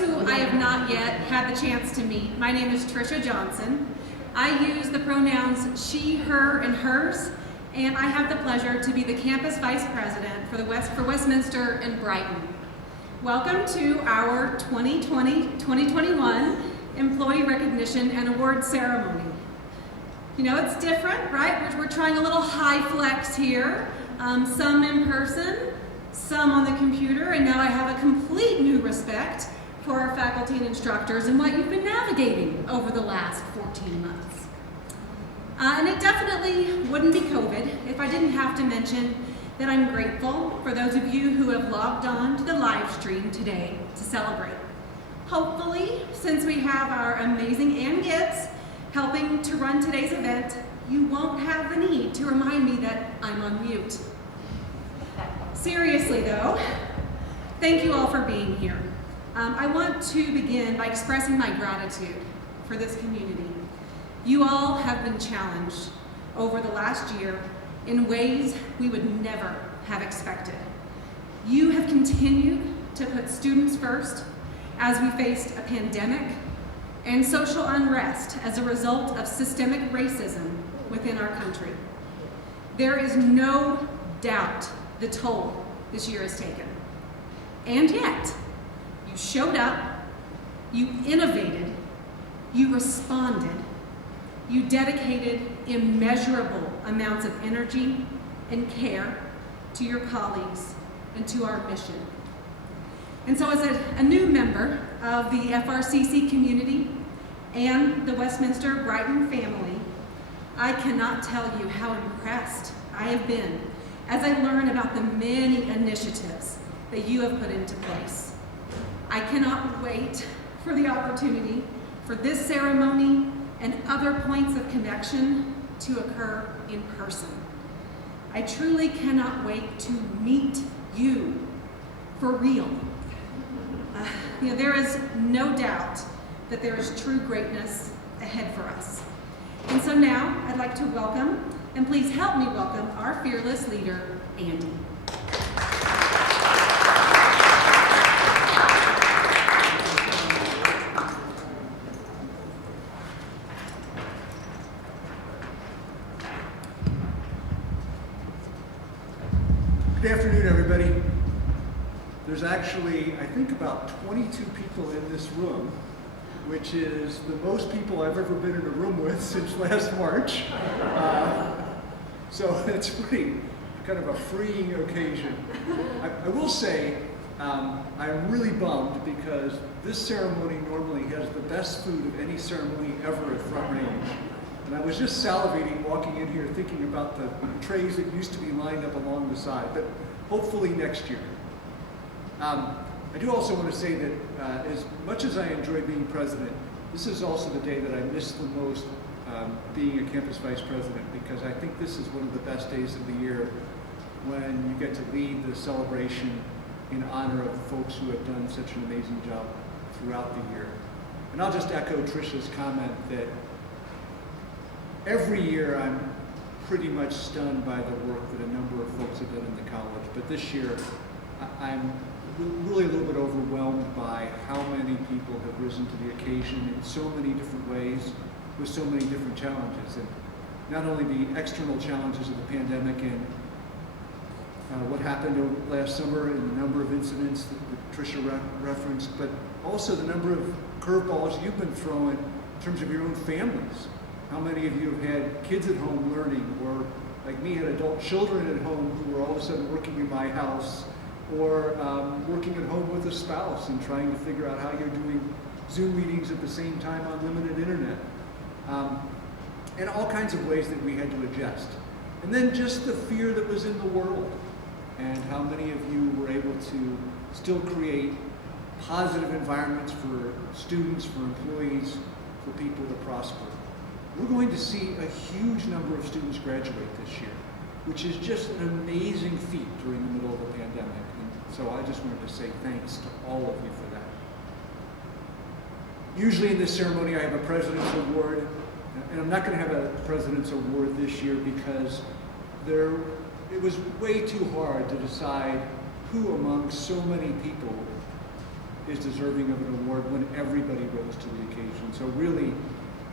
who I have not yet had the chance to meet, my name is Tricia Johnson. I use the pronouns she, her, and hers, and I have the pleasure to be the Campus Vice President for Westminster and Brighton. Welcome to our 2020-2021 Employee Recognition and Award Ceremony. You know, it's different, right? We're trying a little high flex here, some in person, some on the computer, and now I have a complete new respect for our faculty and instructors and what you've been navigating over the last 14 months. And it definitely wouldn't be COVID if I didn't have to mention that I'm grateful for those of you who have logged on to the live stream today to celebrate. Hopefully, since we have our amazing Ann Gibbs helping to run today's event, you won't have the need to remind me that I'm on mute. Seriously though, thank you all for being here. I want to begin by expressing my gratitude for this community. You all have been challenged over the last year in ways we would never have expected. You have continued to put students first as we faced a pandemic and social unrest as a result of systemic racism within our country. There is no doubt the toll this year has taken. And yet, you showed up, you innovated, you responded, you dedicated immeasurable amounts of energy and care to your colleagues and to our mission. And so as a new member of the Frcc community and the Westminster Brighton family, I cannot tell you how impressed I have been as I learn about the many initiatives that you have put into place. I cannot wait for the opportunity for this ceremony and other points of connection to occur in person. I truly cannot wait to meet you for real. There is no doubt that there is true greatness ahead for us. And so now I'd like to welcome, and please help me welcome, our fearless leader, Andy. Good afternoon, everybody. There's actually, I think, about 22 people in this room, which is the most people I've ever been in a room with since last March. So it's pretty kind of a freeing occasion. I will say, I'm really bummed because this ceremony normally has the best food of any ceremony ever at Front Range. And I was just salivating walking in here thinking about the trays that used to be lined up along the side, but hopefully next year. I do also want to say that as much as I enjoy being president, this is also the day that I miss the most being a campus vice president, because I think this is one of the best days of the year when you get to lead the celebration in honor of the folks who have done such an amazing job throughout the year. And I'll just echo Tricia's comment that every year I'm pretty much stunned by the work that a number of folks have done in the college, but this year I'm really a little bit overwhelmed by how many people have risen to the occasion in so many different ways with so many different challenges. And not only the external challenges of the pandemic and what happened last summer and the number of incidents that Tricia referenced, but also the number of curveballs you've been throwing in terms of your own families. How many of you have had kids at home learning, or like me, had adult children at home who were all of a sudden working in my house, or working at home with a spouse and trying to figure out how you're doing Zoom meetings at the same time on limited internet. And all kinds of ways that we had to adjust. And then just the fear that was in the world, and how many of you were able to still create positive environments for students, for employees, for people to prosper. We're going to see a huge number of students graduate this year, which is just an amazing feat during the middle of a pandemic. And so I just wanted to say thanks to all of you for that. Usually in this ceremony I have a President's Award, and I'm not going to have a President's Award this year because it was way too hard to decide who among so many people is deserving of an award when everybody rose to the occasion. So really,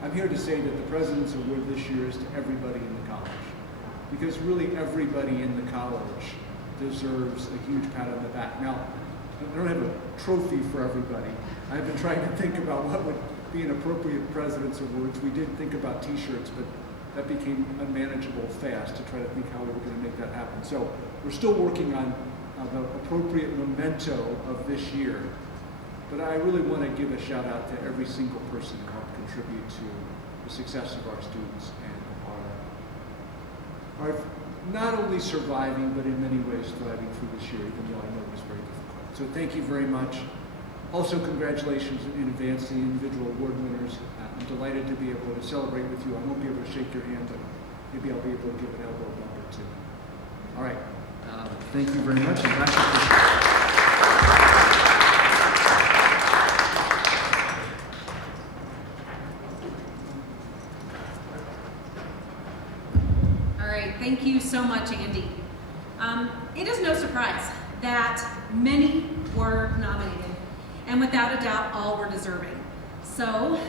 I'm here to say that the President's Award this year is to everybody in the college. Because really everybody in the college deserves a huge pat on the back. Now, I don't have a trophy for everybody. I've been trying to think about what would be an appropriate President's Awards. We did think about t-shirts, but that became unmanageable fast to try to think how we were going to make that happen. So we're still working on the appropriate memento of this year. But I really want to give a shout out to every single person who helped contribute to the success of our students and are not only surviving, but in many ways thriving through this year, even though I know it was very difficult. So thank you very much. Also, congratulations in advance to the individual award winners. I'm delighted to be able to celebrate with you. I won't be able to shake your hand, but maybe I'll be able to give an elbow bump or two. All right. Thank you very much. And back to Thank you so much, Andy. It is no surprise that many were nominated, and without a doubt, all were deserving. So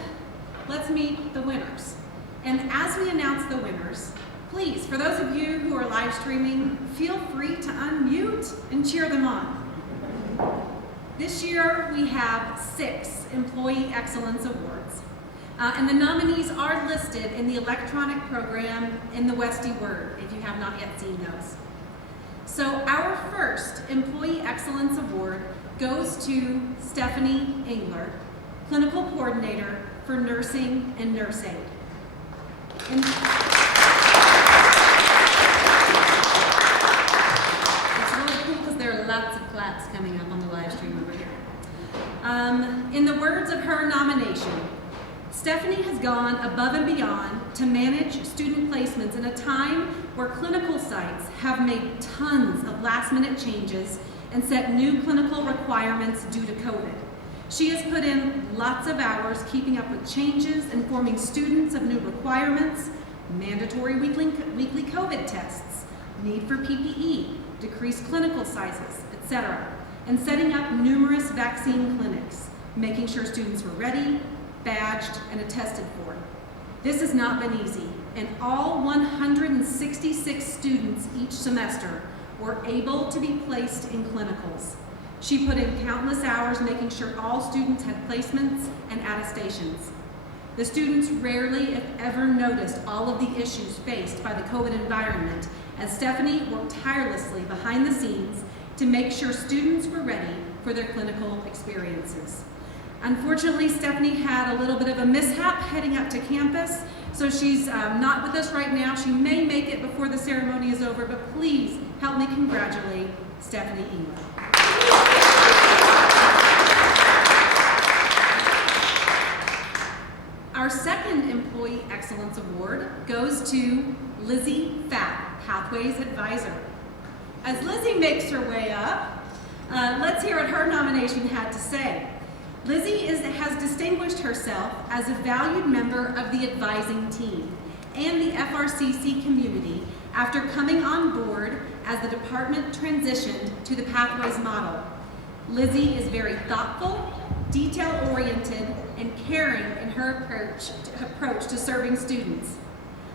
let's meet the winners. And as we announce the winners, please, for those of you who are live streaming, feel free to unmute and cheer them on. This year, we have 6 Employee Excellence Awards. And the nominees are listed in the electronic program in the Westy Word, if you have not yet seen those. So our first Employee Excellence Award goes to Stephanie Engler, Clinical Coordinator for Nursing and Nurse Aid. And it's really cool because there are lots of claps coming up on the live stream over here. In the words of her nomination, Stephanie has gone above and beyond to manage student placements in a time where clinical sites have made tons of last-minute changes and set new clinical requirements due to COVID. She has put in lots of hours keeping up with changes, informing students of new requirements, mandatory weekly COVID tests, need for PPE, decreased clinical sizes, etc., and setting up numerous vaccine clinics, making sure students were ready, badged, and attested for. This has not been easy, and all 166 students each semester were able to be placed in clinicals. She put in countless hours making sure all students had placements and attestations. The students rarely, if ever, noticed all of the issues faced by the COVID environment, as Stephanie worked tirelessly behind the scenes to make sure students were ready for their clinical experiences. Unfortunately, Stephanie had a little bit of a mishap heading up to campus, so she's not with us right now. She may make it before the ceremony is over, but please help me congratulate Stephanie Engler. Our second Employee Excellence Award goes to Lizzie Fapp, Pathways Advisor. As Lizzie makes her way up, let's hear what her nomination had to say. Lizzie has distinguished herself as a valued member of the advising team and the Frcc community after coming on board as the department transitioned to the Pathways model. Lizzie is very thoughtful, detail-oriented, and caring in her approach to serving students.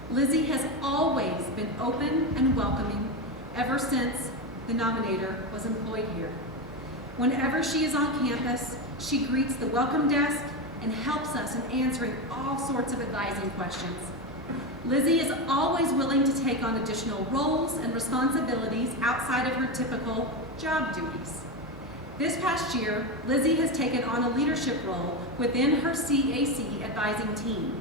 Lizzie has always been open and welcoming ever since the nominator was employed here. Whenever she is on campus, she greets the welcome desk and helps us in answering all sorts of advising questions. Lizzie is always willing to take on additional roles and responsibilities outside of her typical job duties. This past year, Lizzie has taken on a leadership role within her CAC advising team.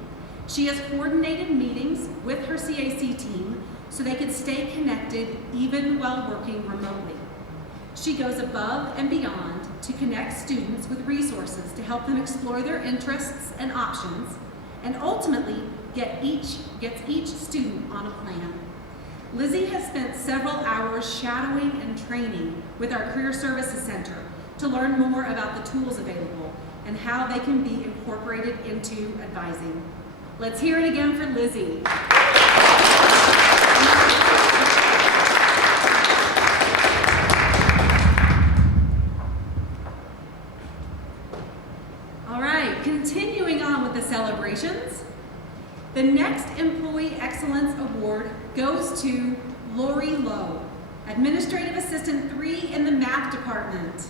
She has coordinated meetings with her CAC team so they could stay connected even while working remotely. She goes above and beyond to connect students with resources to help them explore their interests and options, and ultimately gets each student on a plan. Lizzie has spent several hours shadowing and training with our Career Services Center to learn more about the tools available and how they can be incorporated into advising. Let's hear it again for Lizzie. next Employee Excellence Award goes to Lori Lowe, Administrative Assistant 3 in the Math Department.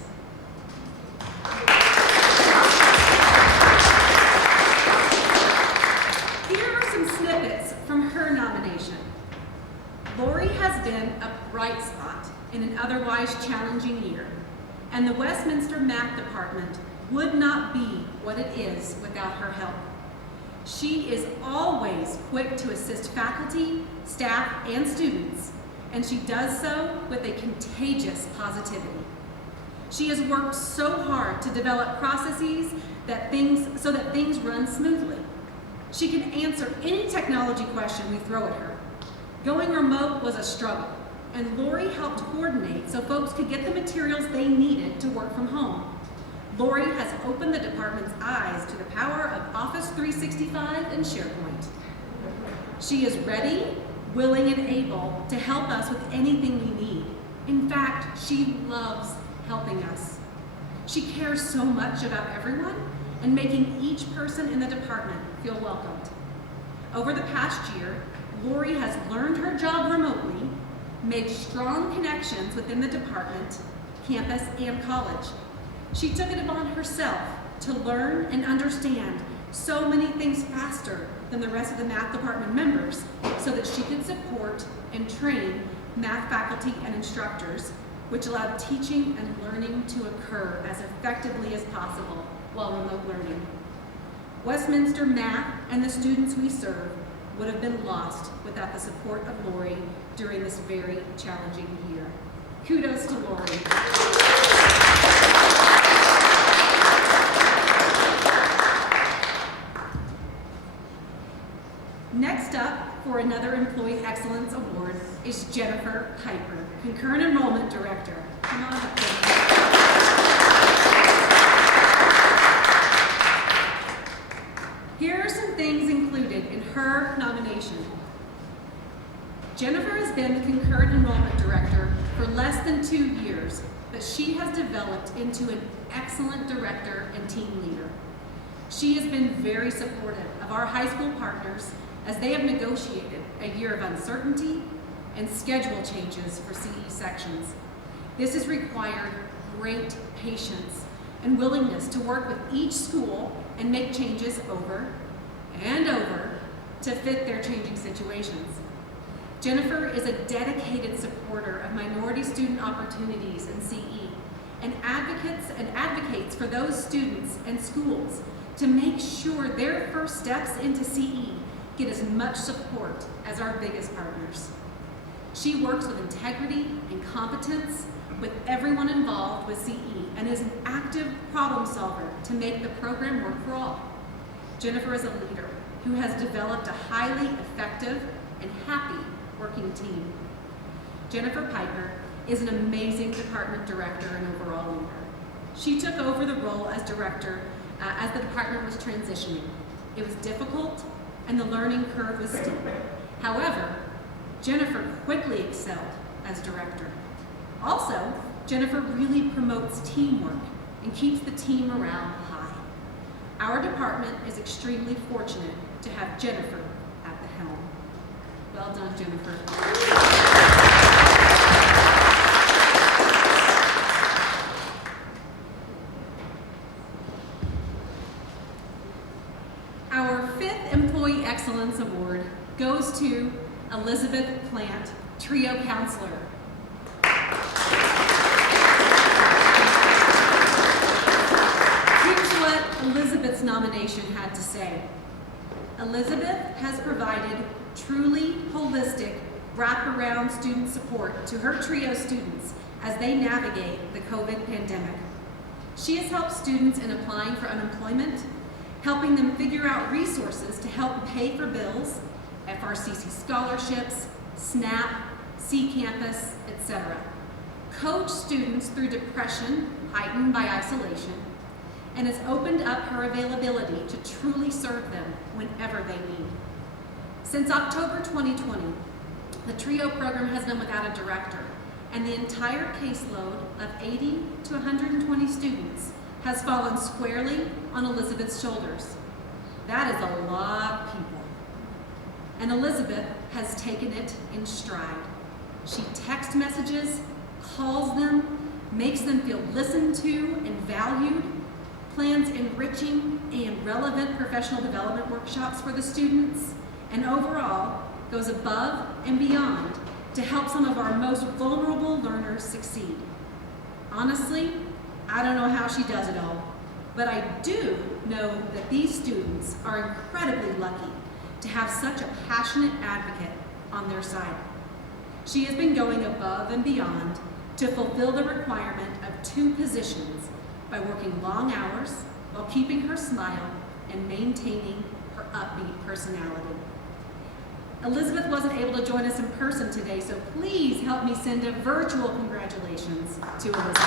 Here are some snippets from her nomination. Lori has been a bright spot in an otherwise challenging year, and the Westminster Math Department would not be what it is without her help. She is always quick to assist faculty, staff, and students, and she does so with a contagious positivity. She has worked so hard to develop processes so that things run smoothly. She can answer any technology question we throw at her. Going remote was a struggle, and Lori helped coordinate so folks could get the materials they needed to work from home. Lori has opened the department's eyes to the power of Office 365 and SharePoint. She is ready, willing, and able to help us with anything we need. In fact, she loves helping us. She cares so much about everyone and making each person in the department feel welcomed. Over the past year, Lori has learned her job remotely, made strong connections within the department, campus, and college. She took it upon herself to learn and understand so many things faster than the rest of the math department members so that she could support and train math faculty and instructors, which allowed teaching and learning to occur as effectively as possible while remote learning. Westminster Math and the students we serve would have been lost without the support of Lori during this very challenging year. Kudos to Lori. Next up for another Employee Excellence Award is Jennifer Piper, Concurrent Enrollment Director. Come on up, Jennifer. Here are some things included in her nomination. Jennifer has been the Concurrent Enrollment Director for less than 2 years, but she has developed into an excellent director and team leader. She has been very supportive of our high school partners as they have negotiated a year of uncertainty and schedule changes for CE sections. This has required great patience and willingness to work with each school and make changes over and over to fit their changing situations. Jennifer is a dedicated supporter of minority student opportunities in CE and advocates for those students and schools to make sure their first steps into CE get as much support as our biggest partners. She works with integrity and competence with everyone involved with CE and is an active problem solver to make the program work for all. Jennifer is a leader who has developed a highly effective and happy working team. Jennifer Piper is an amazing department director and overall leader. She took over the role as director as the department was transitioning. It was difficult and the learning curve was steep. However, Jennifer quickly excelled as director. Also, Jennifer really promotes teamwork and keeps the team morale high. Our department is extremely fortunate to have Jennifer at the helm. Well done, Jennifer. Our 5th Employee Excellence Award goes to Elizabeth Plant, Trio Counselor. Here's what Elizabeth's nomination had to say. Elizabeth has provided truly holistic, wraparound student support to her Trio students as they navigate the COVID pandemic. She has helped students in applying for unemployment, helping them figure out resources to help pay for bills, Frcc scholarships, SNAP, C-Campus, etc. Coach students through depression heightened by isolation, and has opened up her availability to truly serve them whenever they need. Since October 2020, the TRIO program has been without a director, and the entire caseload of 80 to 120 students has fallen squarely on Elizabeth's shoulders. That is a lot of people. and Elizabeth has taken it in stride. She text messages, calls them, makes them feel listened to and valued, plans enriching and relevant professional development workshops for the students, and overall goes above and beyond to help some of our most vulnerable learners succeed. Honestly, I don't know how she does it all, but I do know that these students are incredibly lucky to have such a passionate advocate on their side. She has been going above and beyond to fulfill the requirement of 2 positions by working long hours while keeping her smile and maintaining her upbeat personality. Elizabeth wasn't able to join us in person today, so please help me send a virtual congratulations to Elizabeth.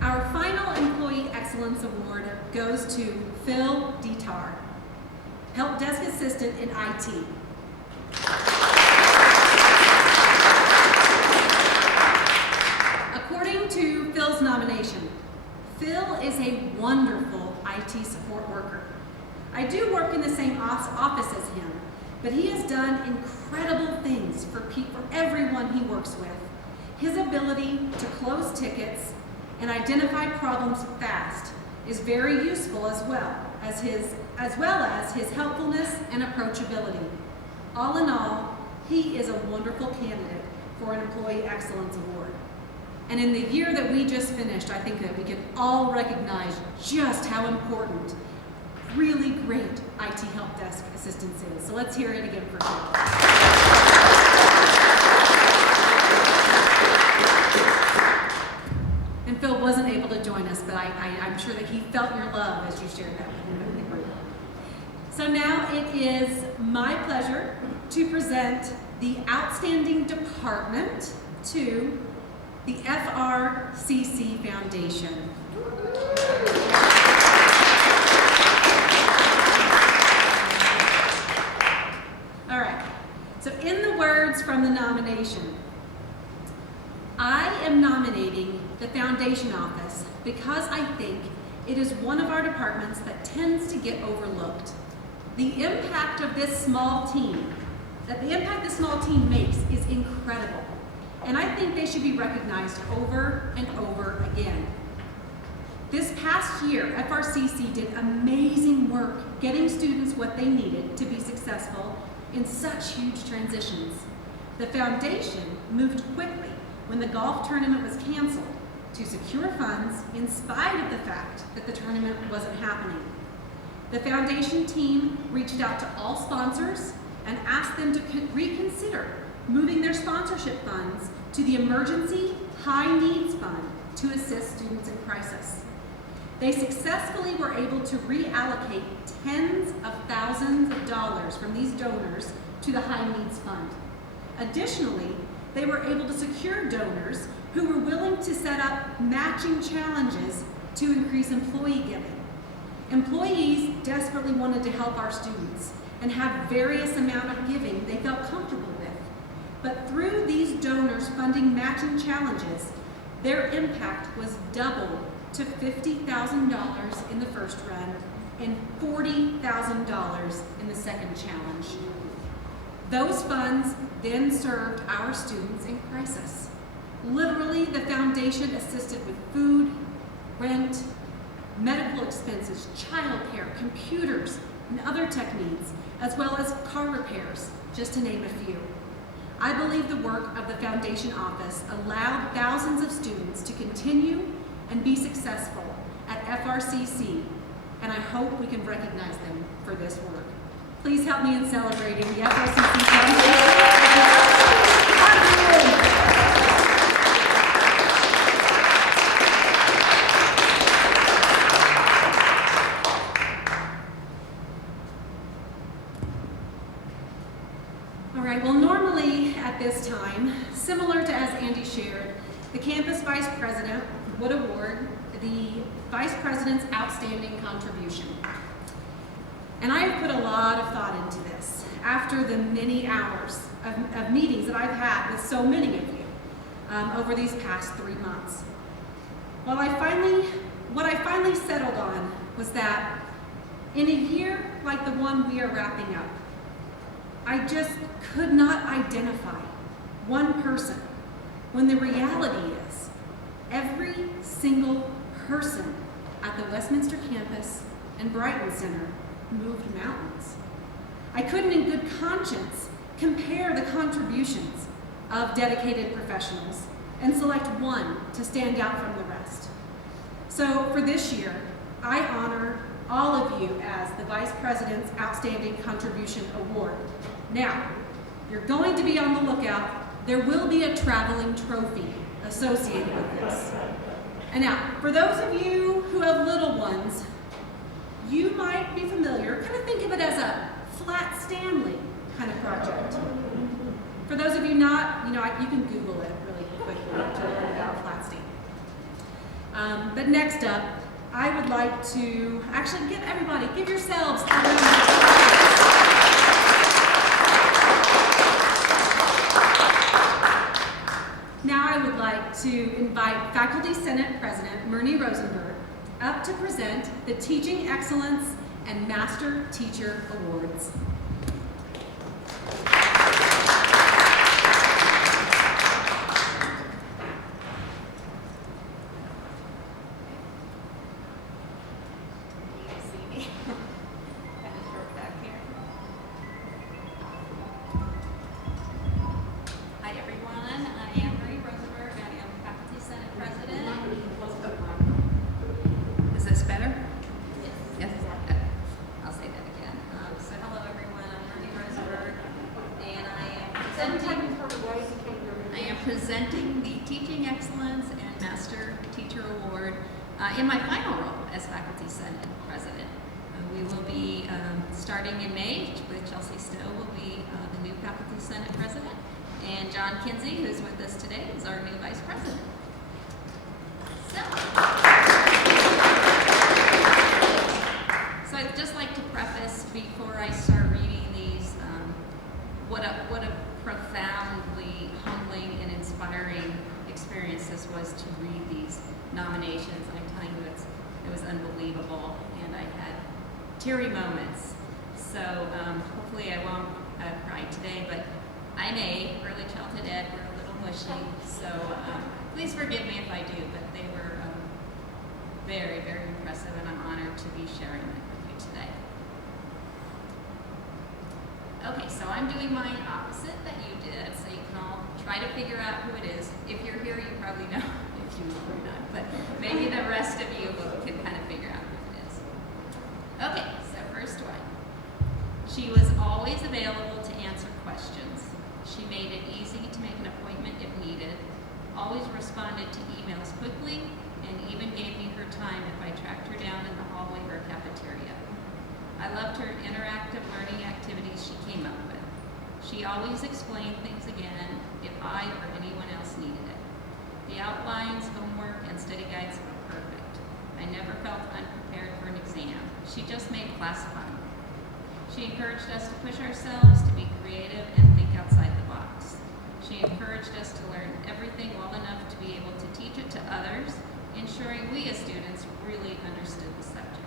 Our final Employee Excellence Award goes to Phil Ditar, Help Desk Assistant in IT. According to Phil's nomination, Phil is a wonderful IT support worker. I do work in the same office as him, but he has done incredible things for everyone he works with. His ability to close tickets and identify problems fast is very useful as well as his helpfulness and approachability. All in all, he is a wonderful candidate for an Employee Excellence Award. And in the year that we just finished, I think that we can all recognize just how important really great IT help desk assistance is. So let's hear it again for Phil. And Phil wasn't able to join us, but I'm sure that he felt your love as you shared that with him in the group. So now it is my pleasure to present the Outstanding Department to the Frcc Foundation. All right, so in the words from the nomination, I am nominating the Foundation Office because I think it is one of our departments that tends to get overlooked. The impact of this small team, makes is incredible. And I think they should be recognized over and over again. This past year, FRCC did amazing work getting students what they needed to be successful in such huge transitions. The foundation moved quickly when the golf tournament was canceled to secure funds in spite of the fact that the tournament wasn't happening. The foundation team reached out to all sponsors and asked them to reconsider moving their sponsorship funds to the Emergency High Needs Fund to assist students in crisis. They successfully were able to reallocate tens of thousands of dollars from these donors to the High Needs Fund. Additionally, they were able to secure donors who were willing to set up matching challenges to increase employee giving. Employees desperately wanted to help our students and had various amount of giving they felt comfortable with. But through these donors funding matching challenges, their impact was doubled to $50,000 in the first run and $40,000 in the second challenge. Those funds then served our students in crisis. Literally, the foundation assisted with food, rent, medical expenses, childcare, computers, and other tech needs, as well as car repairs, just to name a few. I believe the work of the Foundation Office allowed thousands of students to continue and be successful at FRCC, and I hope we can recognize them for this work. Please help me in celebrating the FRCC Foundation. All right, well, normally at this time, similar to as Andy shared, the campus vice president would award the vice president's outstanding contribution. And I have put a lot of thought into this after the many hours of meetings that I've had with so many of you over these past 3 months. what I finally settled on was that in a year like the one we are wrapping up, I just could not identify one person when the reality is every single person at the Westminster campus and Brighton Center moved mountains. I couldn't in good conscience compare the contributions of dedicated professionals and select one to stand out from the rest. So for this year, I honor all of you as the Vice President's Outstanding Contribution Award. Now, you're going to be on the lookout. There will be a traveling trophy associated with this. And now, for those of you who have little ones, you might be familiar, kind of think of it as a Flat Stanley kind of project. For those of you not, you can Google it really quickly to learn about Flat Stanley. But next up, I would like to actually give yourselves a round of applause. Now I would like to invite Faculty Senate President Myrnie Rosenberg up to present the Teaching Excellence and Master Teacher Awards. Presenting the Teaching Excellence and Master Teacher Award in my final role as Faculty Senate President. We will be starting in May with Chelsea Stowe will be the new Faculty Senate President, and John Kinsey, who's with us today, is our new Vice President. So I'd just like to preface before I start reading these what a profoundly humbling and inspiring experience this was to read these nominations. I'm telling you, it was unbelievable, and I had teary moments. So hopefully I won't cry today, but I may. Early childhood ed, we're a little mushy, so please forgive me if I do, but they were very, very impressive, and I'm honored to be sharing them with you today. Okay, so I'm doing mine opposite that you did, so you can all try to figure out who it is. If you're here, you probably know if you are not, but maybe the rest of you can kind of figure out who it is. Okay, so first one. She was always available to answer questions. She made it easy to make an appointment if needed, always responded to emails quickly, and even gave me her time if I tracked her down in the hallway or cafeteria. I loved her interactive learning activities she came up with. She always explained things again if I or anyone else needed it. The outlines, homework, and study guides were perfect. I never felt unprepared for an exam. She just made class fun. She encouraged us to push ourselves, to be creative, and think outside the box. She encouraged us to learn everything well enough to be able to teach it to others, ensuring we as students really understood the subject.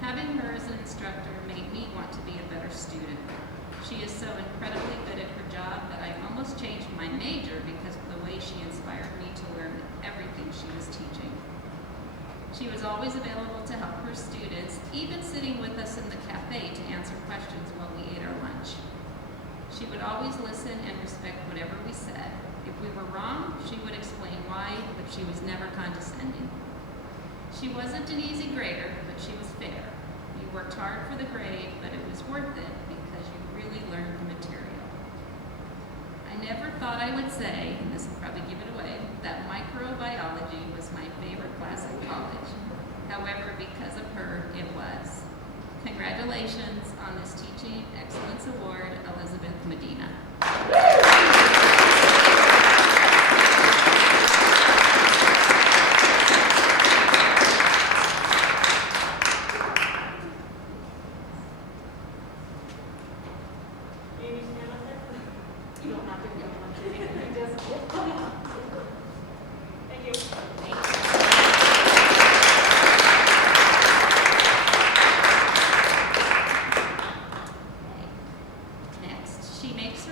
Having her as an instructor made me want to be a better student. She is so incredibly good at her job that I almost changed my major because of the way she inspired me to learn everything she was teaching. She was always available to help her students, even sitting with us in the cafe to answer questions while we ate our lunch. She would always listen and respect whatever we said. If we were wrong, she would explain why, but she was never condescending. She wasn't an easy grader, but she was fair. You worked hard for the grade, but it was worth it because you really learned the material. I never thought I would say, and this will probably give it away, that microbiology was my favorite class in college. However, because of her, it was. Congratulations on this Teaching Excellence Award, Elizabeth Medina. You don't have to go on. Thank you. Thank you.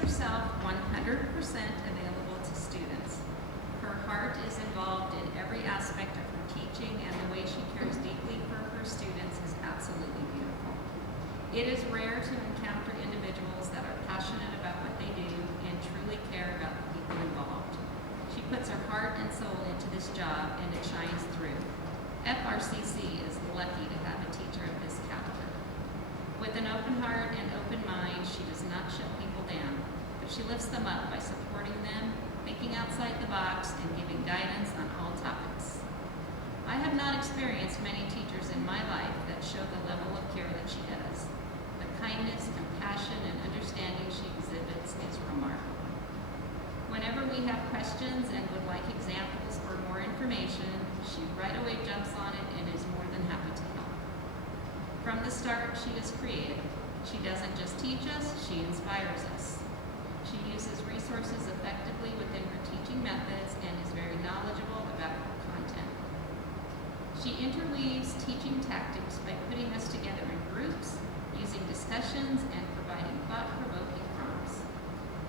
herself 100% available to students. Her heart is involved in every aspect of her teaching, and the way she cares deeply for her students is absolutely beautiful. It is rare to encounter individuals that are passionate about what they do and truly care about the people involved. She puts her heart and soul into this job, and it shines through. Frcc is lucky to have a teacher of this caliber. With an open heart and open mind, she does not shut people down, but she lifts them up by supporting them, thinking outside the box, and giving guidance on all topics. I have not experienced many teachers in my life that show the level of care that she does. The kindness, compassion, and understanding she exhibits is remarkable. Whenever we have questions and would like examples or more information, she right away jumps on it and is more than happy to help. From the start, she is creative. She doesn't just teach us, she inspires us. She uses resources effectively within her teaching methods and is very knowledgeable about her content. She interweaves teaching tactics by putting us together in groups, using discussions, and providing thought-provoking prompts.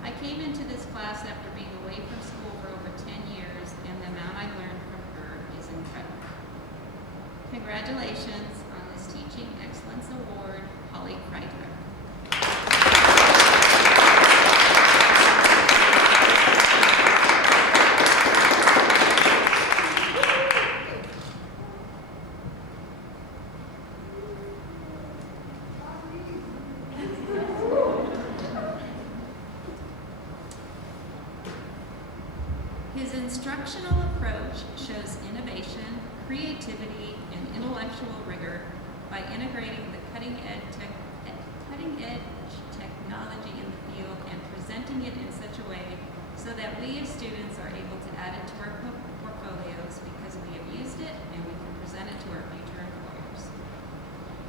I came into this class after being away from school for over 10 years, and the amount I learned from her is incredible. Congratulations on this Teaching Excellence Award, Holly Kreidler. His instructional approach shows innovation, creativity, and intellectual rigor by integrating the cutting-edge technology in the field and presenting it in such a way so that we as students are able to add it to our portfolios because we have used it and we can present it to our future employers.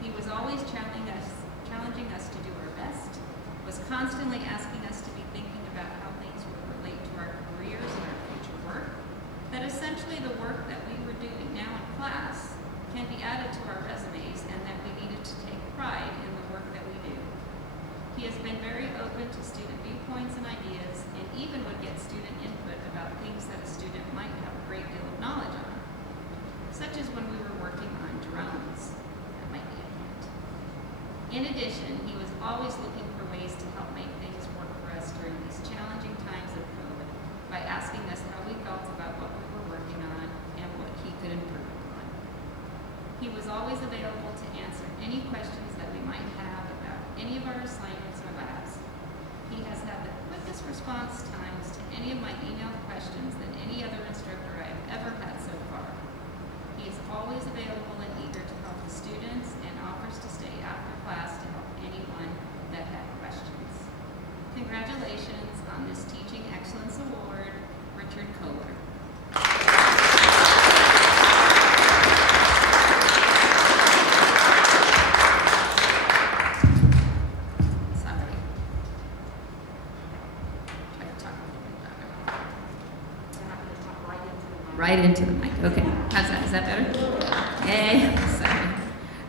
He was always challenging us to do our best, was constantly asking us to be thinking about how things would relate to our careers and our future work, that essentially the work that we were doing now in class can be added to our resumes, and that we needed to take pride in the work that we do. He has been very open to student viewpoints and ideas, and even would get student input about things that a student might have a great deal of knowledge on, such as when we were working on drones. That might be a hint. In addition, he was always looking for ways to help make things work for us during these challenging times of COVID by asking us how we felt about what we were working on and what he could improve upon. He was always available to answer any questions that we might have about any of our assignments or labs. He has had the quickest response times to any of my emailed questions than any other instructor I have ever had so far. He is always available and eager to help the students and offers to stay after class to help anyone that had questions. Congratulations on this Teaching Excellence Award, Richard Kohler. Right into the mic. Okay, how's that? Is that better? Yay, sorry.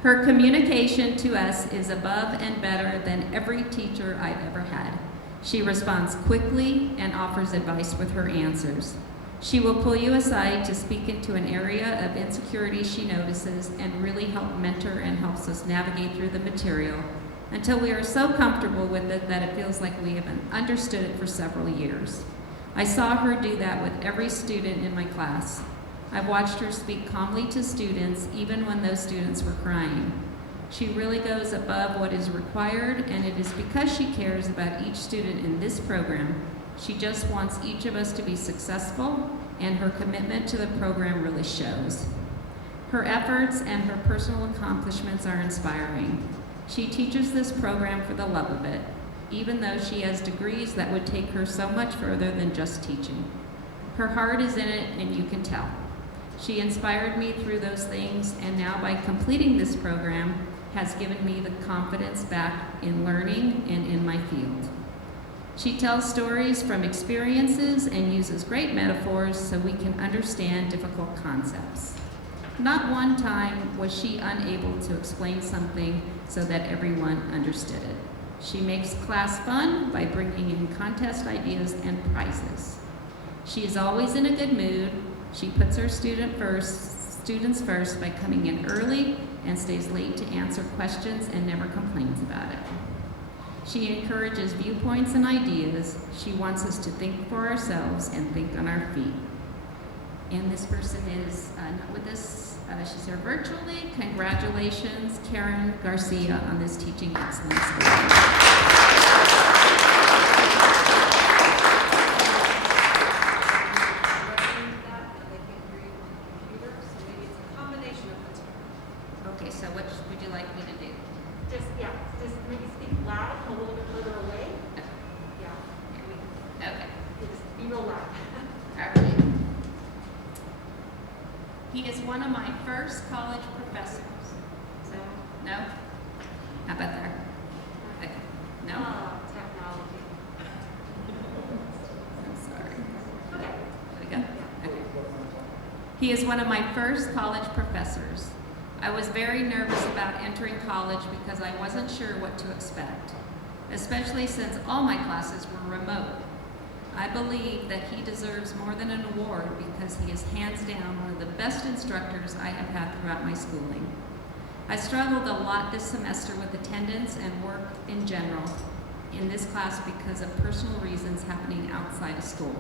Her communication to us is above and better than every teacher I've ever had. She responds quickly and offers advice with her answers. She will pull you aside to speak into an area of insecurity she notices and really help mentor and helps us navigate through the material until we are so comfortable with it that it feels like we have understood it for several years. I saw her do that with every student in my class. I've watched her speak calmly to students even when those students were crying. She really goes above what is required, and it is because she cares about each student in this program. She just wants each of us to be successful, and her commitment to the program really shows. Her efforts and her personal accomplishments are inspiring. She teaches this program for the love of it, even though she has degrees that would take her so much further than just teaching. Her heart is in it, and you can tell. She inspired me through those things, and now by completing this program, has given me the confidence back in learning and in my field. She tells stories from experiences and uses great metaphors so we can understand difficult concepts. Not one time was she unable to explain something so that everyone understood it. She makes class fun by bringing in contest ideas and prizes. She is always in a good mood. She puts her students first by coming in early and stays late to answer questions and never complains about it. She encourages viewpoints and ideas. She wants us to think for ourselves and think on our feet. And this person is not with us. She's here virtually. Congratulations, Karen Garcia, on this Teaching Excellence Award. Okay, so what would you like me to do? Just maybe speak loud, a little bit further away. Yeah. Okay. Just be real loud. All right. He is one of my first college professors. So, No? How about there? Okay. No? technology. I'm sorry. Okay. There we go. Okay. He is one of my first college professors. I was very nervous about entering college because I wasn't sure what to expect, especially since all my classes were remote. I believe that he deserves more than an award because he is hands down one of the best instructors I have had throughout my schooling. I struggled a lot this semester with attendance and work in general in this class because of personal reasons happening outside of school.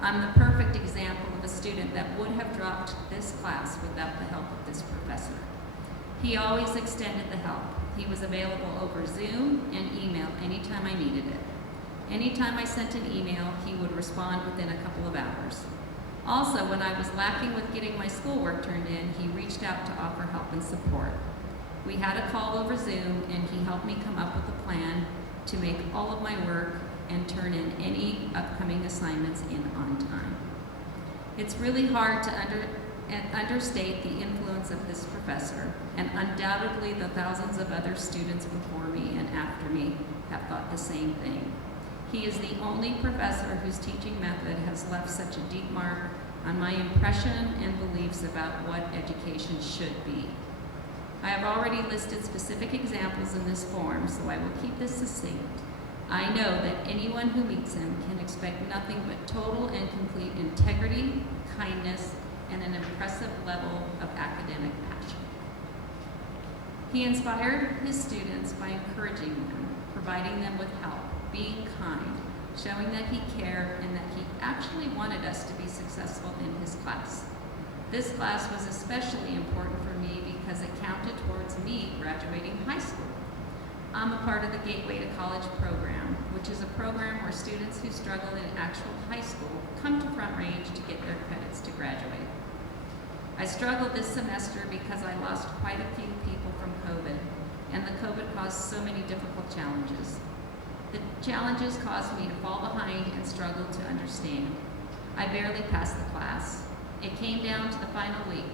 I'm the perfect example of a student that would have dropped this class without the help of this professor. He always extended the help. He was available over Zoom and email anytime I needed it. Anytime I sent an email, he would respond within a couple of hours. Also, when I was lacking with getting my schoolwork turned in, he reached out to offer help and support. We had a call over Zoom, and he helped me come up with a plan to make all of my work and turn in any upcoming assignments in on time. It's really hard to understate the influence of this professor, and undoubtedly the thousands of other students before me and after me have thought the same thing. He is the only professor whose teaching method has left such a deep mark on my impression and beliefs about what education should be. I have already listed specific examples in this form, so I will keep this succinct. I know that anyone who meets him can expect nothing but total and complete integrity, kindness, and an impressive level of academic passion. He inspired his students by encouraging them, providing them with help, being kind, showing that he cared, and that he actually wanted us to be successful in his class. This class was especially important for me because it counted towards me graduating high school. I'm a part of the Gateway to College program, which is a program where students who struggle in actual high school come to Front Range to get their credits to graduate. I struggled this semester because I lost quite a few people from COVID, and the COVID caused so many difficult challenges. The challenges caused me to fall behind and struggle to understand. I barely passed the class. It came down to the final week.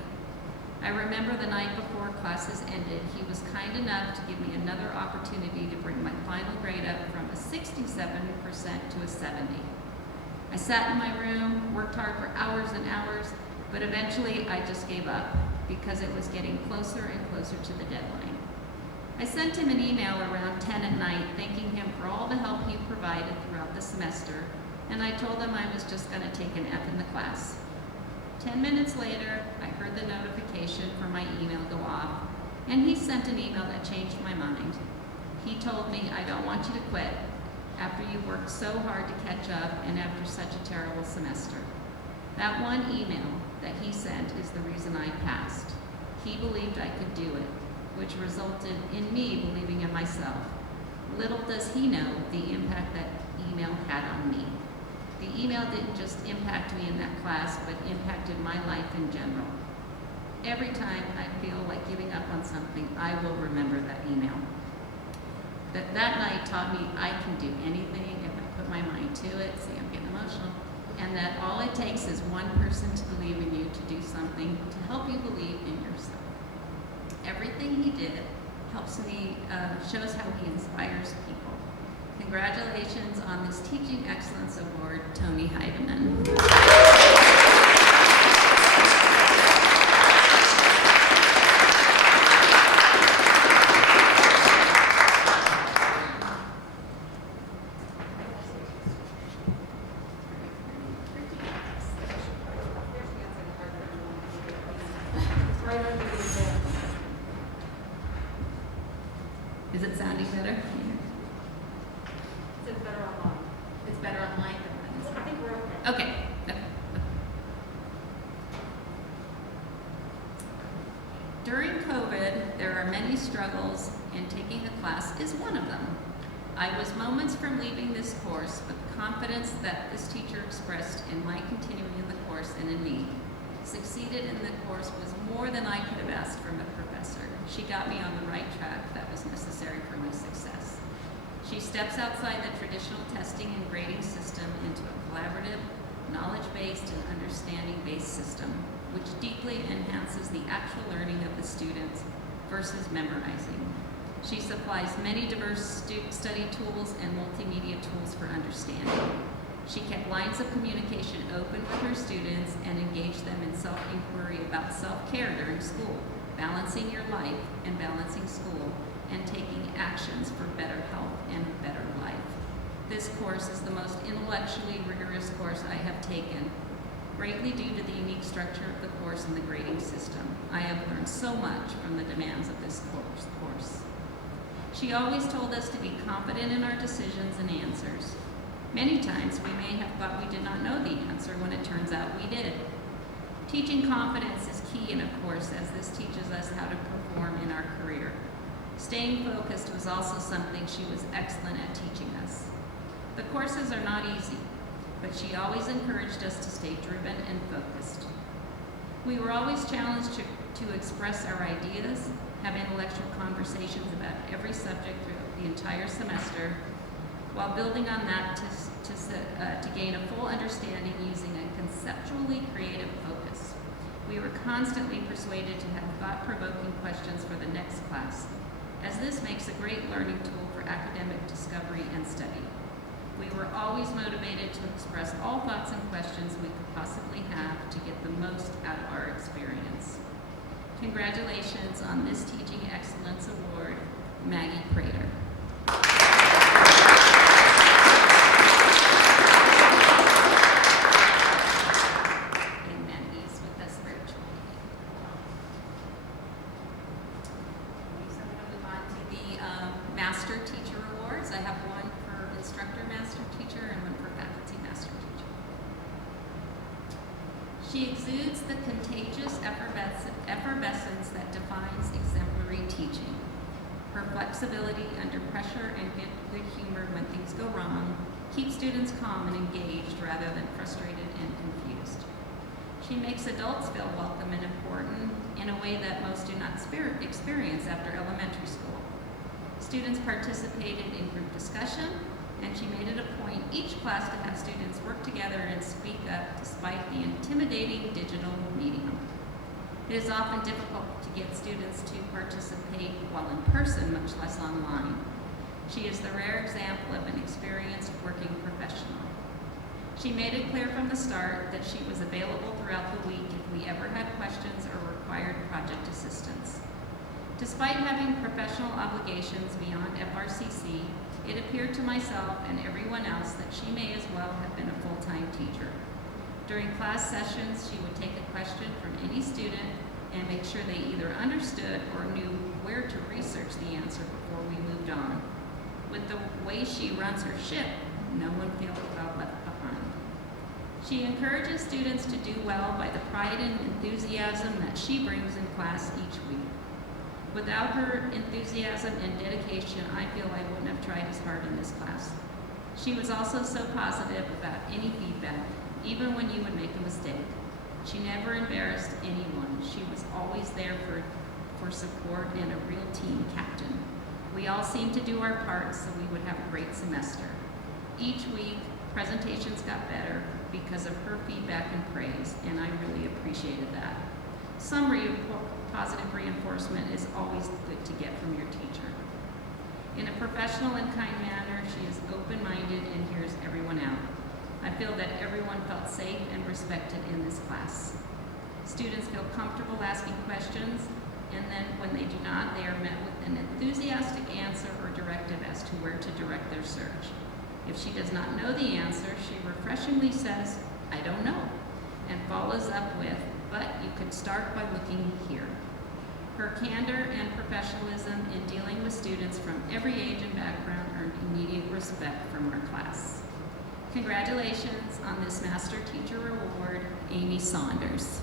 I remember the night before classes ended, he was kind enough to give me another opportunity to bring my final grade up from a 67% to a 70. I sat in my room, worked hard for hours and hours, but eventually I just gave up because it was getting closer and closer to the deadline. I sent him an email around 10 at night thanking him for all the help he provided throughout the semester, and I told him I was just going to take an F in the class. 10 minutes later, I heard the notification for my email go off, and he sent an email that changed my mind. He told me, I don't want you to quit after you've worked so hard to catch up and after such a terrible semester. That one email that he sent is the reason I passed. He believed I could do it, which resulted in me believing in myself. Little does he know the impact that email had on me. The email didn't just impact me in that class, but impacted my life in general. Every time I feel like giving up on something, I will remember that email. That night taught me I can do anything if I put my mind to it. See, I'm getting emotional. And that all it takes is one person to believe in you to do something to help you believe in yourself. Everything he did helps me, shows how he inspires people. Congratulations on this Teaching Excellence Award, Tony Heidemann. was moments from leaving this course with confidence that this teacher expressed in my continuing in the course and in me. Succeeded in the course was more than I could have asked from a professor. She got me on the right track that was necessary for my success. She steps outside the traditional testing and grading system into a collaborative, knowledge-based and understanding-based system, which deeply enhances the actual learning of the students versus memorizing. She supplies many diverse study tools and multimedia tools for understanding. She kept lines of communication open with her students and engaged them in self-inquiry about self-care during school, balancing your life and balancing school, and taking actions for better health and a better life. This course is the most intellectually rigorous course I have taken, greatly due to the unique structure of the course and the grading system. I have learned so much from the demands of this course. She always told us to be confident in our decisions and answers. Many times we may have thought we did not know the answer when it turns out we did. Teaching confidence is key in a course, as this teaches us how to perform in our career. Staying focused was also something she was excellent at teaching us. The courses are not easy, but she always encouraged us to stay driven and focused. We were always challenged to express our ideas, have intellectual conversations about every subject throughout the entire semester, while building on that to gain a full understanding using a conceptually creative focus. We were constantly persuaded to have thought-provoking questions for the next class, as this makes a great learning tool for academic discovery and study. We were always motivated to express all thoughts and questions we could possibly have to get the most out of our experience. Congratulations on this Teaching Excellence Award, Maggie Prater. And Maggie's with us virtually. So I'm going to move on to the Master Teacher Awards. I have one for Instructor Master Teacher and one for Faculty Master Teacher. She exudes the contagious effervescence that defines exemplary teaching. Her flexibility under pressure and good humor when things go wrong keeps students calm and engaged rather than frustrated and confused. She makes adults feel welcome and important in a way that most do not experience after elementary school. Students participated in group discussion, and she made it a point each class to have students work together and speak up despite the intimidating digital medium. It is often difficult to get students to participate while in person, much less online. She is the rare example of an experienced working professional. She made it clear from the start that she was available throughout the week if we ever had questions or required project assistance. Despite having professional obligations beyond FRCC, it appeared to myself and everyone else that she may as well have been a full-time teacher. During class sessions, she would take a question from any student and make sure they either understood or knew where to research the answer before we moved on. With the way she runs her ship, no one felt left behind. She encourages students to do well by the pride and enthusiasm that she brings in class each week. Without her enthusiasm and dedication, I feel I wouldn't have tried as hard in this class. She was also so positive about any feedback, even when you would make a mistake. She never embarrassed anyone. She was always there for support and a real team captain. We all seemed to do our parts so we would have a great semester. Each week, presentations got better because of her feedback and praise, and I really appreciated that. Some positive reinforcement is always good to get from your teacher. In a professional and kind manner, she is open-minded and hears everyone out. I feel that everyone felt safe and respected in this class. Students feel comfortable asking questions, and then when they do not, they are met with an enthusiastic answer or directive as to where to direct their search. If she does not know the answer, she refreshingly says, "I don't know," and follows up with, "But you could start by looking here." Her candor and professionalism in dealing with students from every age and background earned immediate respect from our class. Congratulations on this Master Teacher Award, Amy Saunders.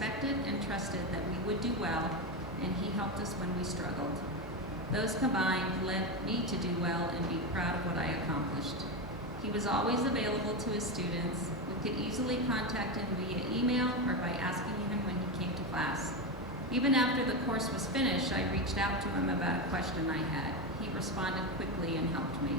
expected and trusted that we would do well, and he helped us when we struggled. Those combined led me to do well and be proud of what I accomplished. He was always available to his students. We could easily contact him via email or by asking him when he came to class. Even after the course was finished, I reached out to him about a question I had. He responded quickly and helped me.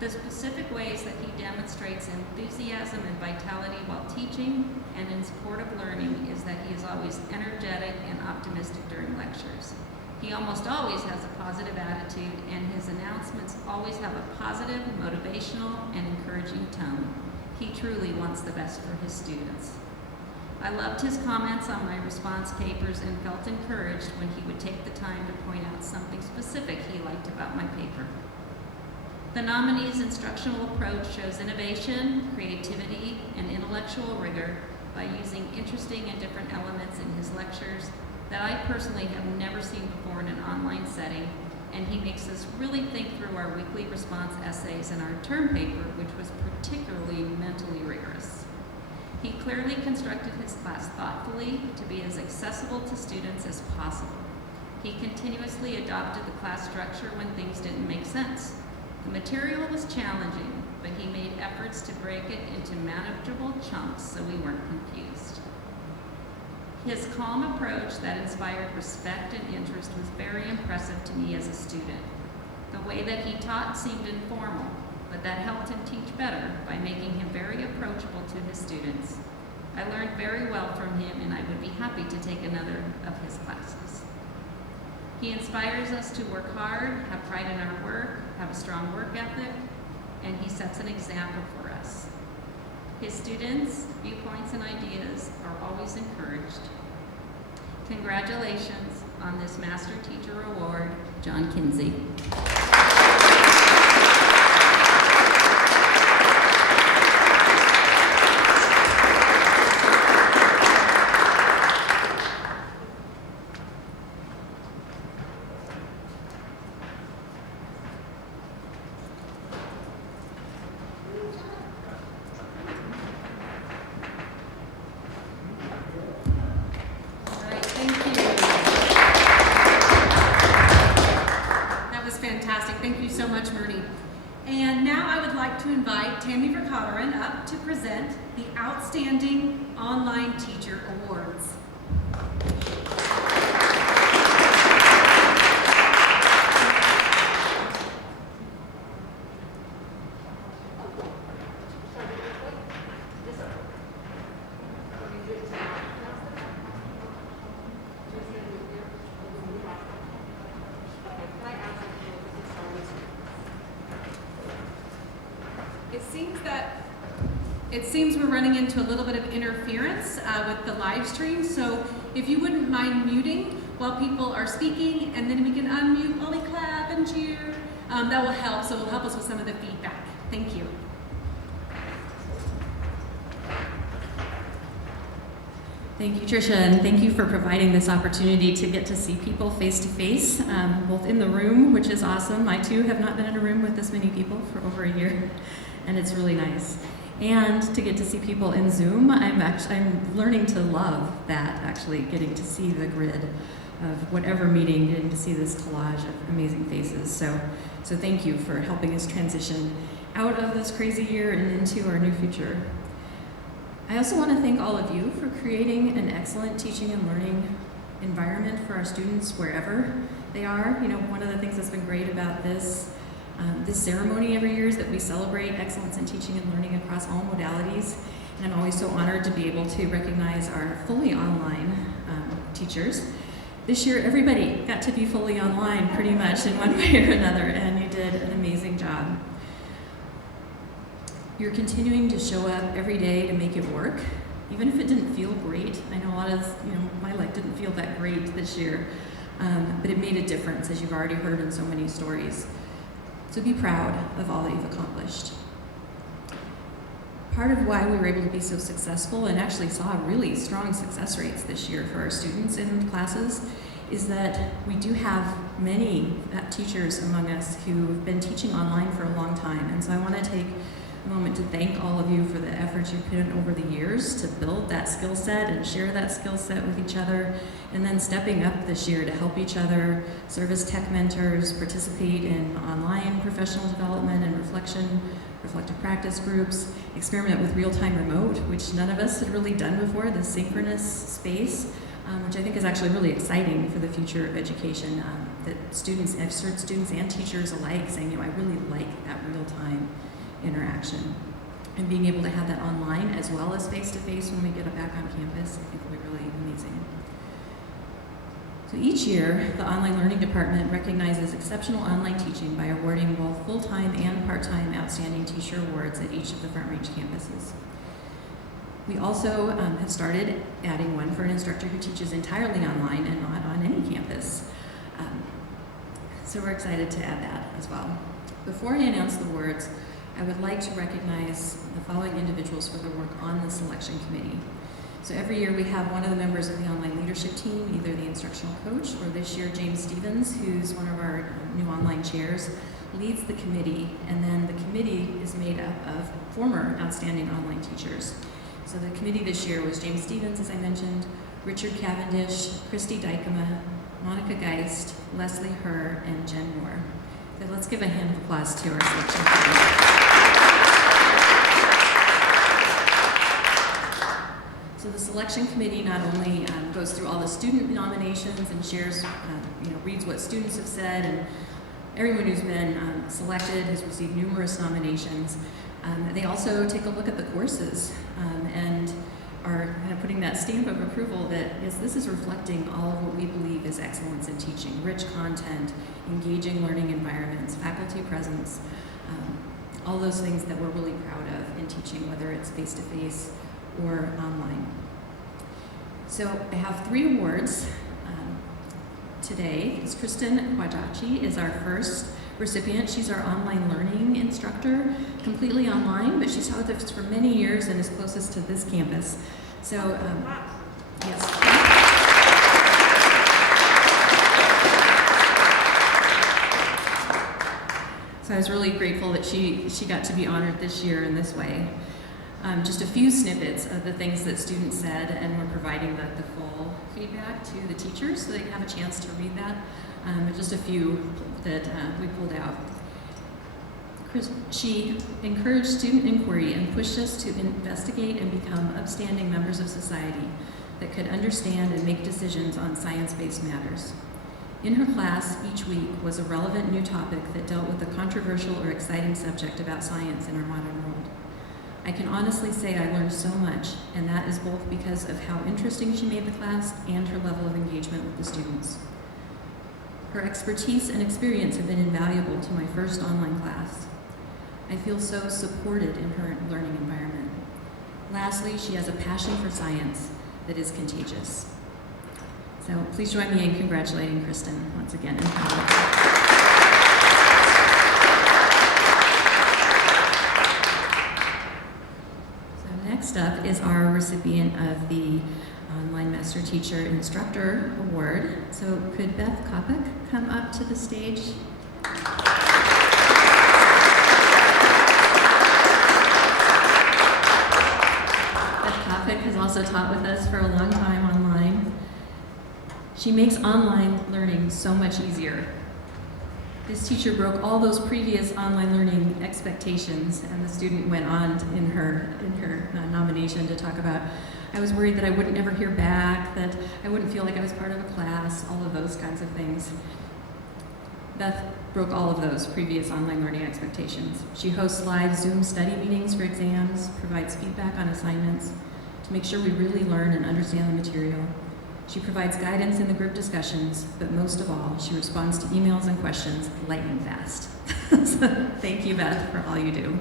The specific ways that he demonstrates enthusiasm and vitality while teaching and in support of learning is that he is always energetic and optimistic during lectures. He almost always has a positive attitude, and his announcements always have a positive, motivational, and encouraging tone. He truly wants the best for his students. I loved his comments on my response papers and felt encouraged when he would take the time to point out something specific he liked about my paper. The nominee's instructional approach shows innovation, creativity, and intellectual rigor by using interesting and different elements in his lectures that I personally have never seen before in an online setting, and he makes us really think through our weekly response essays and our term paper, which was particularly mentally rigorous. He clearly constructed his class thoughtfully to be as accessible to students as possible. He continuously adopted the class structure when things didn't make sense. The material was challenging, but he made efforts to break it into manageable chunks so we weren't confused. His calm approach that inspired respect and interest was very impressive to me as a student. The way that he taught seemed informal, but that helped him teach better by making him very approachable to his students. I learned very well from him, and I would be happy to take another of his classes. He inspires us to work hard, have pride in our work, have a strong work ethic, and he sets an example for us. His students' viewpoints and ideas are always encouraged. Congratulations on this Master Teacher Award, John Kinsey. Up to present the Outstanding Online Teacher Awards. It seems we're running into a little bit of interference with the live stream, so if you wouldn't mind muting while people are speaking, and then we can unmute while we clap and cheer, that will help, so it will help us with some of the feedback. Thank you. Thank you, Tricia, and thank you for providing this opportunity to get to see people face to face, both in the room, which is awesome. I too have not been in a room with this many people for over a year, and it's really nice. And to get to see people in Zoom, I'm learning to love that, actually, getting to see the grid of whatever meeting, getting to see this collage of amazing faces. So thank you for helping us transition out of this crazy year and into our new future. I also want to thank all of you for creating an excellent teaching and learning environment for our students wherever they are. You know, one of the things that's been great about this ceremony every year is that we celebrate excellence in teaching and learning across all modalities. And I'm always so honored to be able to recognize our fully online teachers. This year, everybody got to be fully online pretty much in one way or another, and you did an amazing job. You're continuing to show up every day to make it work, even if it didn't feel great. I know a lot of, my life didn't feel that great this year, but it made a difference, as you've already heard in so many stories. So be proud of all that you've accomplished. Part of why we were able to be so successful and actually saw really strong success rates this year for our students in classes is that we do have many teachers among us who've been teaching online for a long time. And so I want to take a moment to thank all of you for the efforts you've put in over the years to build that skill set and share that skill set with each other, and then stepping up this year to help each other, serve as tech mentors, participate in online professional development and reflective practice groups, experiment with real-time remote, which none of us had really done before, this synchronous space, which I think is actually really exciting for the future of education, that students, I've heard students and teachers alike saying, I really like that real-time interaction. And being able to have that online as well as face-to-face when we get it back on campus, I think will be really amazing. So each year, the Online Learning Department recognizes exceptional online teaching by awarding both full-time and part-time outstanding teacher awards at each of the Front Range campuses. We also have started adding one for an instructor who teaches entirely online and not on any campus. So we're excited to add that as well. Before I announce the awards, I would like to recognize the following individuals for their work on the selection committee. So every year we have one of the members of the online leadership team, either the instructional coach or this year James Stevens, who's one of our new online chairs, leads the committee, and then the committee is made up of former outstanding online teachers. So the committee this year was James Stevens, as I mentioned, Richard Cavendish, Christy Dykema, Monica Geist, Leslie Herr, and Jen Moore. So let's give a hand of applause to our selection committee. So the selection committee not only goes through all the student nominations and shares, reads what students have said, and everyone who's been selected has received numerous nominations. They also take a look at the courses and are kind of putting that stamp of approval that, yes, this is reflecting all of what we believe is excellence in teaching, rich content, engaging learning environments, faculty presence, all those things that we're really proud of in teaching, whether it's face-to-face or online. So I have 3 awards today. Kristin Quijachi is our first recipient. She's our online learning instructor, completely online, but she's taught this for many years and is closest to this campus. So, yes. So I was really grateful that she got to be honored this year in this way. Just a few snippets of the things that students said, and we're providing the full feedback to the teachers so they can have a chance to read that. But just a few that we pulled out. She encouraged student inquiry and pushed us to investigate and become upstanding members of society that could understand and make decisions on science-based matters. In her class, each week was a relevant new topic that dealt with a controversial or exciting subject about science in our modern world. I can honestly say I learned so much, and that is both because of how interesting she made the class and her level of engagement with the students. Her expertise and experience have been invaluable to my first online class. I feel so supported in her learning environment. Lastly, she has a passion for science that is contagious. So please join me in congratulating Kristin once again. So next up is our recipient of the Online Master Teacher Instructor Award. So could Beth Kopic come up to the stage? Has also taught with us for a long time online. She makes online learning so much easier. This teacher broke all those previous online learning expectations, and the student went on in her nomination to talk about, I was worried that I wouldn't ever hear back, that I wouldn't feel like I was part of a class, all of those kinds of things. Beth broke all of those previous online learning expectations. She hosts live Zoom study meetings for exams, provides feedback on assignments, to make sure we really learn and understand the material. She provides guidance in the group discussions, but most of all, she responds to emails and questions lightning fast. So thank you, Beth, for all you do.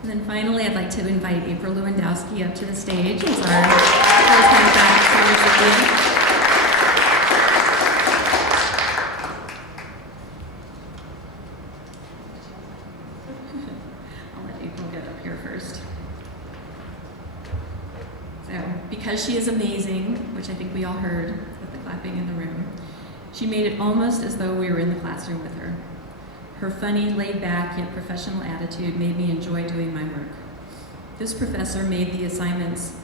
And then finally, I'd like to invite April Lewandowski up to the stage as our first-time faculty recipient. Because she is amazing, which I think we all heard with the clapping in the room, She made it almost as though we were in the classroom with her. Her funny, laid-back, yet professional attitude made me enjoy doing my work. This professor made the assignments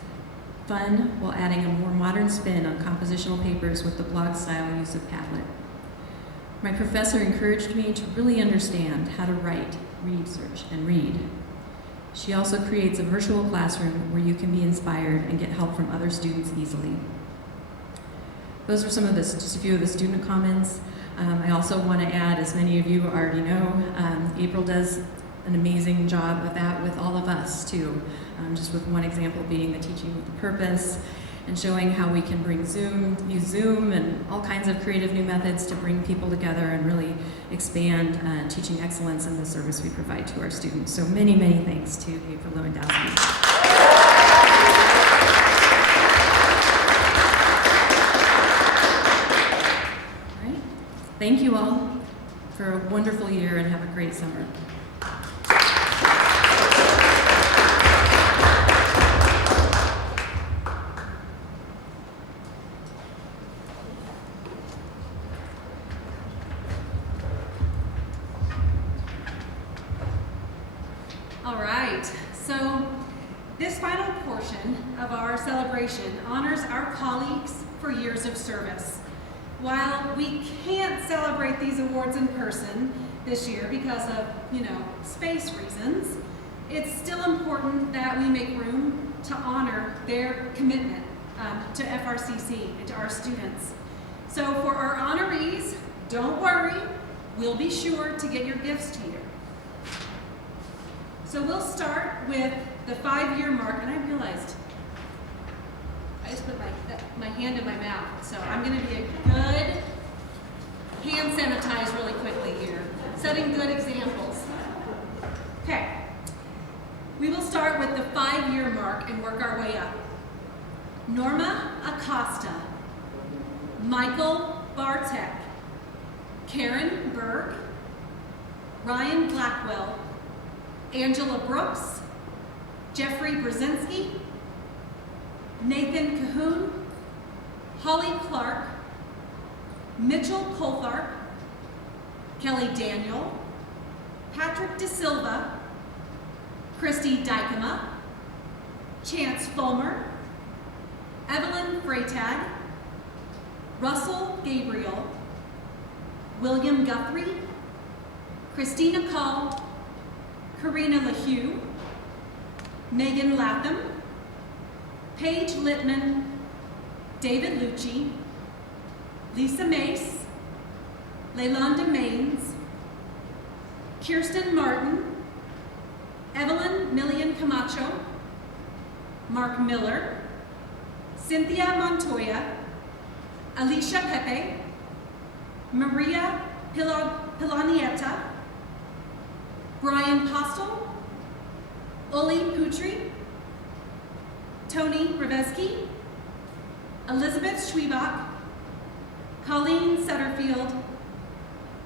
fun while adding a more modern spin on compositional papers with the blog-style use of Padlet. My professor encouraged me to really understand how to write, research, and read. She also creates a virtual classroom where you can be inspired and get help from other students easily. Those are just a few of the student comments. I also want to add, as many of you already know, April does an amazing job of that with all of us too. Just with one example being the teaching with a purpose and showing how we can use Zoom and all kinds of creative new methods to bring people together and really expand teaching excellence in the service we provide to our students. So many, many thanks to April Lewandowski. Thank you all for a wonderful year and have a great summer. All right, so this final portion of our celebration honors our colleagues for years of service. While we can't celebrate these awards in person this year because of, space reasons, it's still important that we make room to honor their commitment to FRCC and to our students. So for our honorees, don't worry, we'll be sure to get your gifts to you. So we'll start with the 5-year mark, and I realized I just put my hand in my mouth, so I'm going to be a good hand sanitize really quickly here, setting good examples. Okay, we will start with the 5-year mark and work our way up. Norma Acosta, Michael Bartek, Karen Berg, Ryan Blackwell, Angela Brooks, Jeffrey Brzezinski, Nathan Cahoon, Holly Clark, Mitchell Coltharp, Kelly Daniel, Patrick De Silva, Christy Dykema, Chance Fulmer, Evelyn Freytag, Russell Gabriel, William Guthrie, Christina Call, Karina LaHue, Megan Latham, Paige Littman, David Lucci, Lisa Mace, Leilanda Maines, Kirsten Martin, Evelyn Millian Camacho, Mark Miller, Cynthia Montoya, Alicia Pepe, Maria Pilanieta, Brian Postel, Oli Putri, Tony Revesky, Elizabeth Schwiebach, Colleen Sutterfield,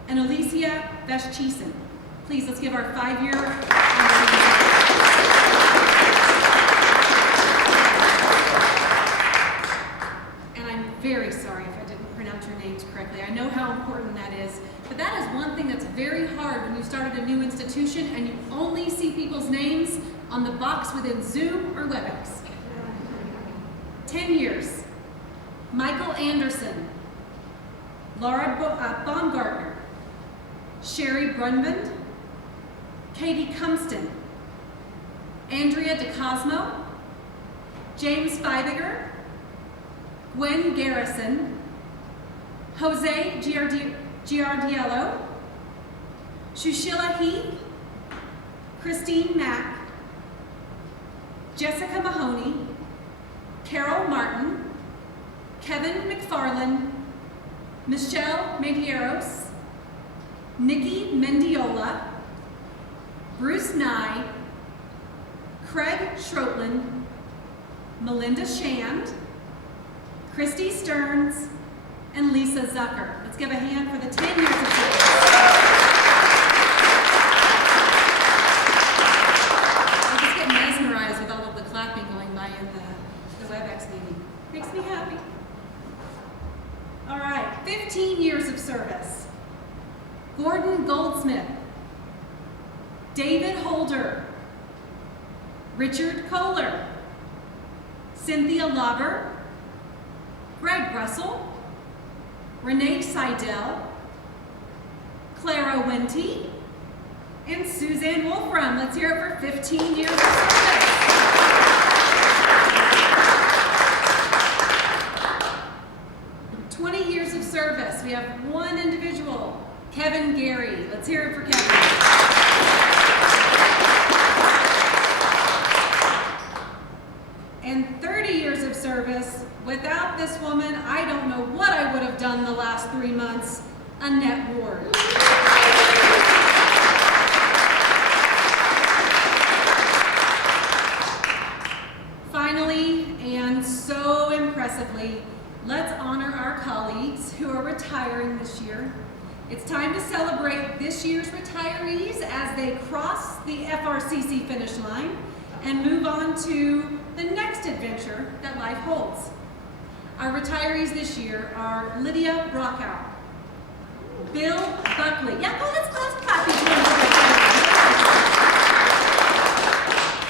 and Alicia Veschisen. Please, let's give our 5-year and I'm very sorry if I didn't pronounce your names correctly. I know how important that is, but that is one thing that's very hard when you started a new institution and you only see people's names on the box within Zoom or WebEx. 10 years. Michael Anderson, Laura Baumgartner, Sherry Brunvand, Katie Cumston, Andrea DeCosmo, James Feibiger, Gwen Garrison, Jose Giardiello, Shushila Heath, Christine Mack, Jessica Mahoney, Carol Martin, Kevin McFarland, Michelle Medeiros, Nikki Mendiola, Bruce Nye, Craig Schroetland, Melinda Shand, Christy Stearns, and Lisa Zucker. Let's give a hand for the 10 years of service. I just get mesmerized with all of the clapping going by in the WebEx meeting. Makes me happy. All right, 15 years of service. Gordon Goldsmith, David Holder, Richard Kohler, Cynthia Lauber, Greg Russell, Renee Seidel, Clara Wente, and Suzanne Wolfram. Let's hear it for 15 years of service. Service. We have one individual, Kevin Gary. Let's hear it for Kevin. And 30 years of service. Without this woman, I don't know what I would have done the last 3 months. Annette Ward. Finally, and so impressively, let's honor our colleagues who are retiring this year. It's time to celebrate this year's retirees as they cross the FRCC finish line and move on to the next adventure that life holds. Our retirees this year are Lydia Brockhout, Bill Buckley. Yeah, well, let's clap each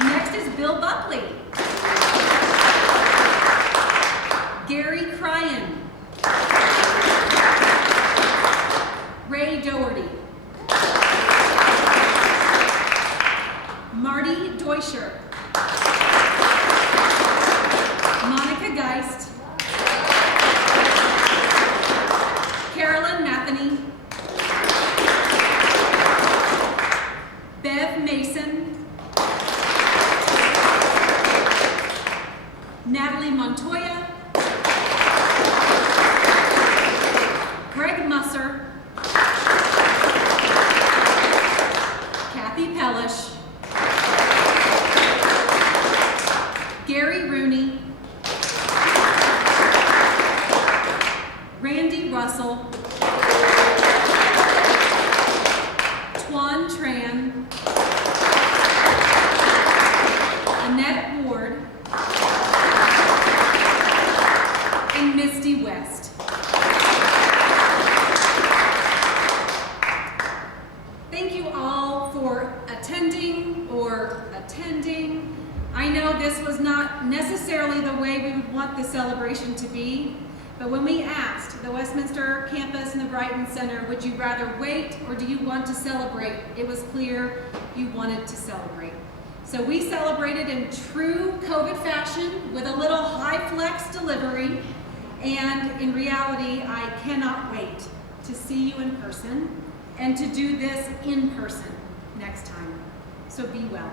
one. Next is Bill Buckley. Gary Cryan, Ray Doherty, Marty Deuscher, Monica Geist, Carolyn Matheny, Bev Mason, Natalie Montoya, Greg Musser, Kathy Pellish, Gary Rooney, Randy Russell, Twan Tran, Annette Ward, and Misty West. Thank you all for attending. I know this was not necessarily the way we would want the celebration to be, but when we asked the Westminster campus and the Brighton Center, would you rather wait or do you want to celebrate? It was clear you wanted to celebrate. So we celebrated in true COVID fashion with a little high flex delivery, and in reality, I cannot wait to see you in person and to do this in person next time. So be well.